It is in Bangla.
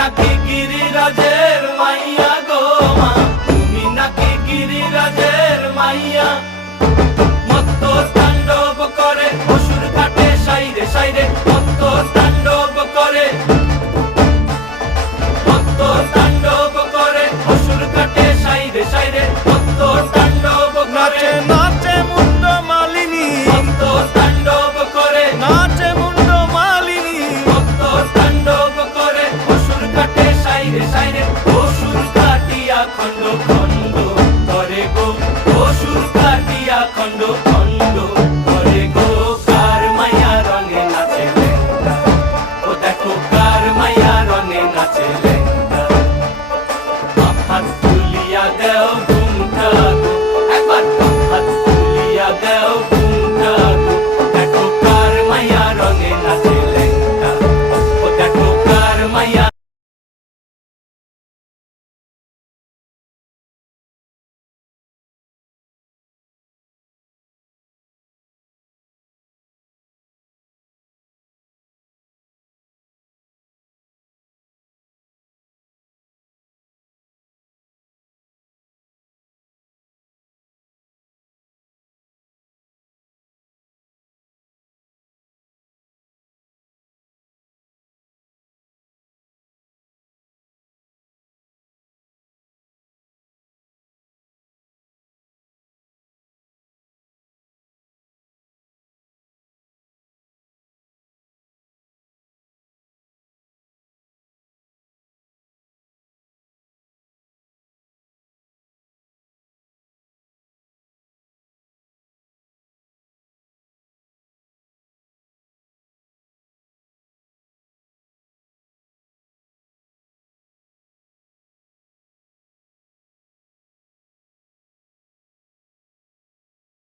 নাকি গিরিরাজের মাইয়া গো মা, তুমি নাকি গিরিরাজের মাইয়া। মত্ত তাণ্ডব করে অসুর কাটে সাইরে সাইরে, মত্ত তাণ্ডব করে, মত্ত তাণ্ডব করে অসুর কাটে সাইরে সাইরে, মত্ত তাণ্ডব করে। নাচে মুন্ড মালিনী, মত্ত তাণ্ডব করে, নাচে মুন্ড মালিনী, মত্ত তাণ্ডব করে অসুর কাটে সাইরে সাইরে, অসুর কাটিয়া খণ্ড খণ্ড করে গো, অসুর কাটিয়া খণ্ড খণ্ড করে গো। কার মায়া রঙে নাচে লেঙ্গা, ও দেখো কার মায়া রঙে নাচে লেঙ্গা।